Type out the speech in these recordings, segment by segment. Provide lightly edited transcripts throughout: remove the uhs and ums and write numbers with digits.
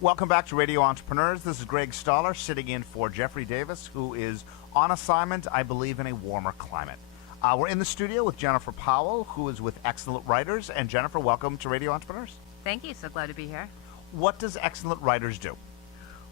Welcome back to Radio Entrepreneurs. This is Greg Stoller sitting in for Jeffrey Davis, who is on assignment, I believe, in a warmer climate. We're in the studio with Jennifer Powell, who is with Excellent Writers. And Jennifer, welcome to Radio Entrepreneurs. Thank you. So glad to be here. What does Excellent Writers do?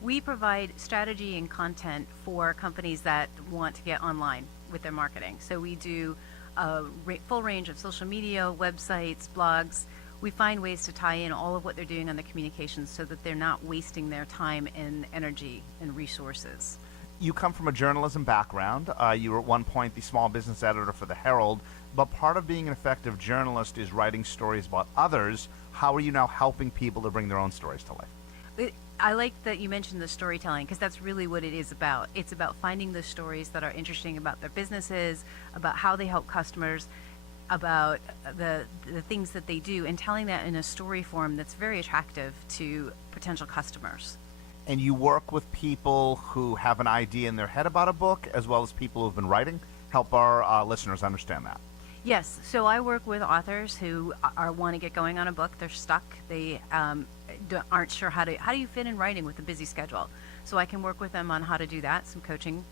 We provide strategy and content for companies that want to get online with their marketing. So we do a full range of social media, websites, blogs. We find ways to tie in all of what they're doing on their communications so that they're not wasting their time and energy and resources. You come from a journalism background. You were at one point the small business editor for the Herald, but part of being an effective journalist is writing stories about others. How are you now helping people to bring their own stories to life? I like that you mentioned the storytelling, because that's really what it is about. It's about finding the stories that are interesting about their businesses, about how they help customers, about the things that they do, and telling that in a story form that's very attractive to potential customers. And you work with people who have an idea in their head about a book, as well as people who have been writing. Help our listeners understand that. Yes, so I work with authors who want to get going on a book. They're stuck. They aren't sure how do you fit in writing with a busy schedule. So I can work with them on how to do that, some coaching.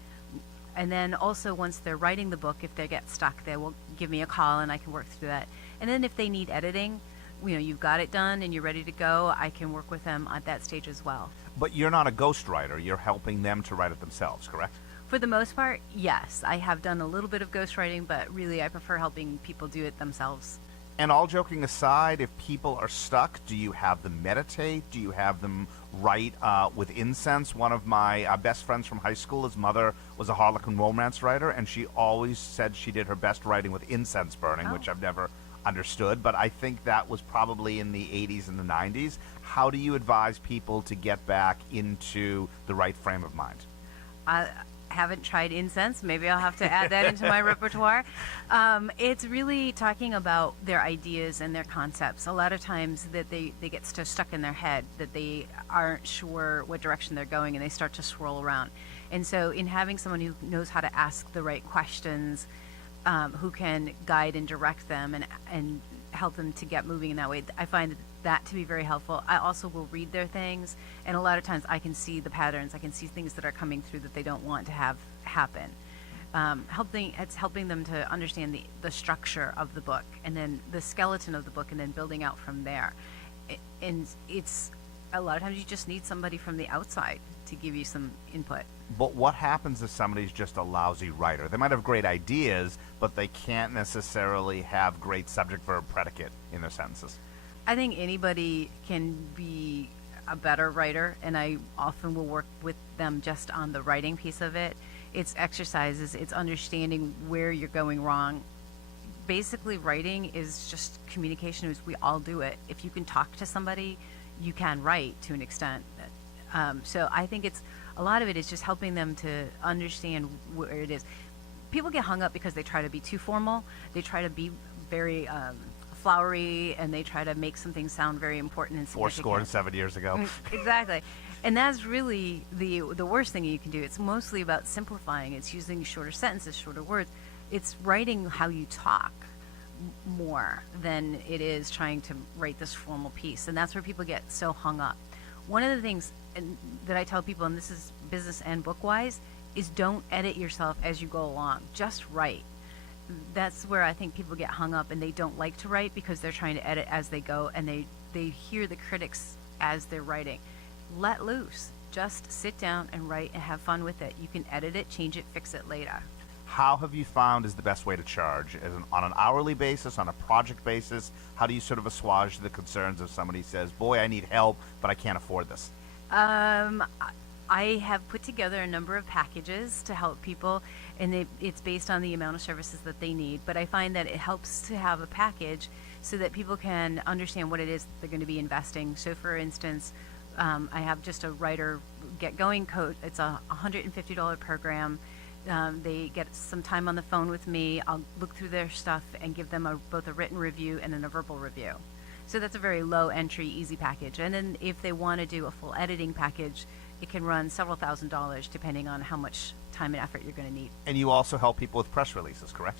And then also once they're writing the book, if they get stuck, they will give me a call and I can work through that. And then if they need editing, you've got it done and you're ready to go, I can work with them at that stage as well. But you're not a ghostwriter. You're helping them to write it themselves, correct? For the most part, yes. I have done a little bit of ghostwriting, but really I prefer helping people do it themselves. And all joking aside, if people are stuck, do you have them meditate? Do you have them write with incense? One of my best friends from high school, his mother was a Harlequin romance writer, and she always said she did her best writing with incense burning, which I've never understood, but I think that was probably in the 80s and the 90s. How do you advise people to get back into the right frame of mind? I haven't tried incense. Maybe I'll have to add that into my repertoire. It's really talking about their ideas and their concepts. A lot of times that they get stuck in their head, that they aren't sure what direction they're going, and they start to swirl around. And so in having someone who knows how to ask the right questions, who can guide and direct them and help them to get moving in that way, I find that to be very helpful. I also will read their things, and a lot of times I can see the patterns. I can see things that are coming through that they don't want to have happen. It's helping them to understand the structure of the book, and then the skeleton of the book, and then building out from there. And it's a lot of times you just need somebody from the outside to give you some input. But what happens if somebody's just a lousy writer? They might have great ideas, but they can't necessarily have great subject-verb predicate in their sentences. I think anybody can be a better writer, and I often will work with them just on the writing piece of it. It's exercises, it's understanding where you're going wrong. Basically, writing is just communication, as we all do it. If you can talk to somebody, you can write to an extent. So I think a lot of it is just helping them to understand where it is. People get hung up because they try to be too formal. They try to be very flowery, and they try to make something sound very important and significant. 407 years ago. Exactly. And that's really the worst thing you can do. It's mostly about simplifying. It's using shorter sentences, shorter words. It's writing how you talk more than it is trying to write this formal piece. And that's where people get so hung up. One of the things that I tell people, and this is business and book-wise, is don't edit yourself as you go along. Just write. That's where I think people get hung up, and they don't like to write because they're trying to edit as they go, and they hear the critics as they're writing. Let loose. Just sit down and write and have fun with it. You can edit it, change it, fix it later. How have you found is the best way to charge? On an hourly basis, on a project basis? How do you sort of assuage the concerns of somebody who says, boy, I need help, but I can't afford this? I have put together a number of packages to help people, and it's based on the amount of services that they need. But I find that it helps to have a package so that people can understand what it is that they're going to be investing. So, for instance, I have just a writer get-going coach. It's a $150 program. They get some time on the phone with me. I'll look through their stuff and give them both a written review and then a verbal review. So that's a very low entry, easy package. And then if they want to do a full editing package, it can run several $1,000s depending on how much time and effort you're going to need. And you also help people with press releases, correct?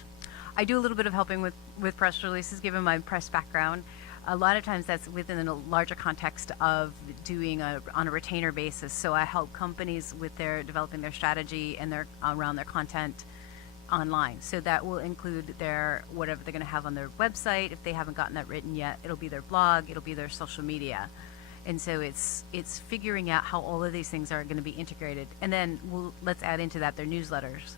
I do a little bit of helping with press releases, given my press background. A lot of times that's within a larger context of doing on a retainer basis. So I help companies with their developing their strategy and their around their content online. So that will include their whatever they're going to have on their website. If they haven't gotten that written yet, it'll be their blog, it'll be their social media. And so it's figuring out how all of these things are going to be integrated. And then let's add into that their newsletters,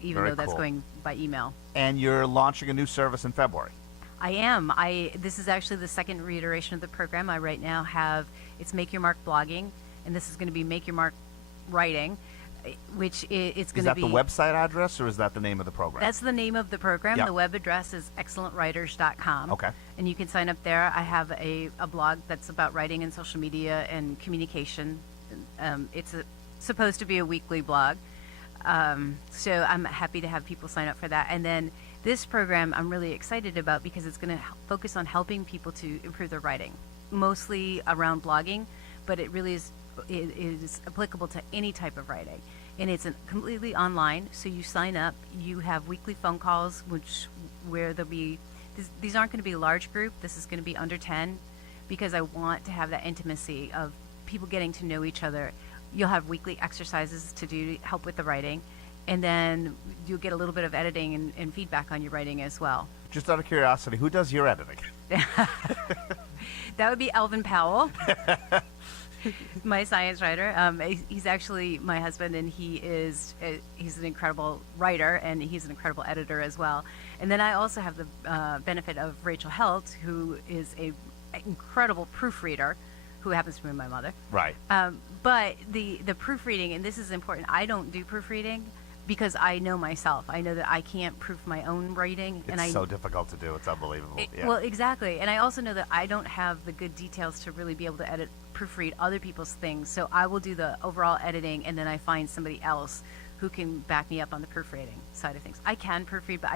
even Very though that's cool. going by email. And you're launching a new service in February. I am. This is actually the second reiteration of the program. I right now have, it's Make Your Mark Blogging, and this is going to be Make Your Mark Writing, which it's going Is to that be. the website address, or is that the name of the program? That's the name of the program. Yep. The web address is excellentwriters.com. Okay. And you can sign up there. I have a blog that's about writing and social media and communication. It's supposed to be a weekly blog. So I'm happy to have people sign up for that. And then this program I'm really excited about because it's going to focus on helping people to improve their writing, mostly around blogging, but it really is applicable to any type of writing. And it's completely online, so you sign up, you have weekly phone calls, where there'll be, these aren't going to be a large group, this is going to be under 10, because I want to have that intimacy of people getting to know each other. You'll have weekly exercises to do to help with the writing, and then you'll get a little bit of editing and feedback on your writing as well. Just out of curiosity, who does your editing? That would be Alvin Powell, my science writer. He's actually my husband, and he's an incredible writer, and he's an incredible editor as well. And then I also have the benefit of Rachel Helt, who is an incredible proofreader, who happens to be my mother. Right. But the proofreading, and this is important, I don't do proofreading because I know myself. I know that I can't proof my own writing. It's so difficult to do. It's unbelievable. Yeah. Well, exactly. And I also know that I don't have the good details to really be able to proofread other people's things. So I will do the overall editing, and then I find somebody else who can back me up on the proofreading side of things. I can proofread, but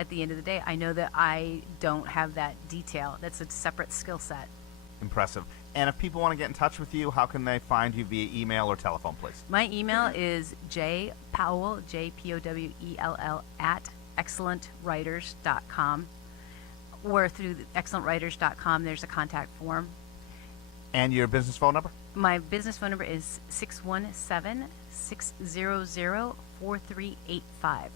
at the end of the day, I know that I don't have that detail. That's a separate skill set. Impressive. And if people want to get in touch with you, how can they find you via email or telephone, please? My email is jpowell, JPOWELL, at excellentwriters.com. Or through excellentwriters.com, there's a contact form. And your business phone number? My business phone number is 617-600-4385.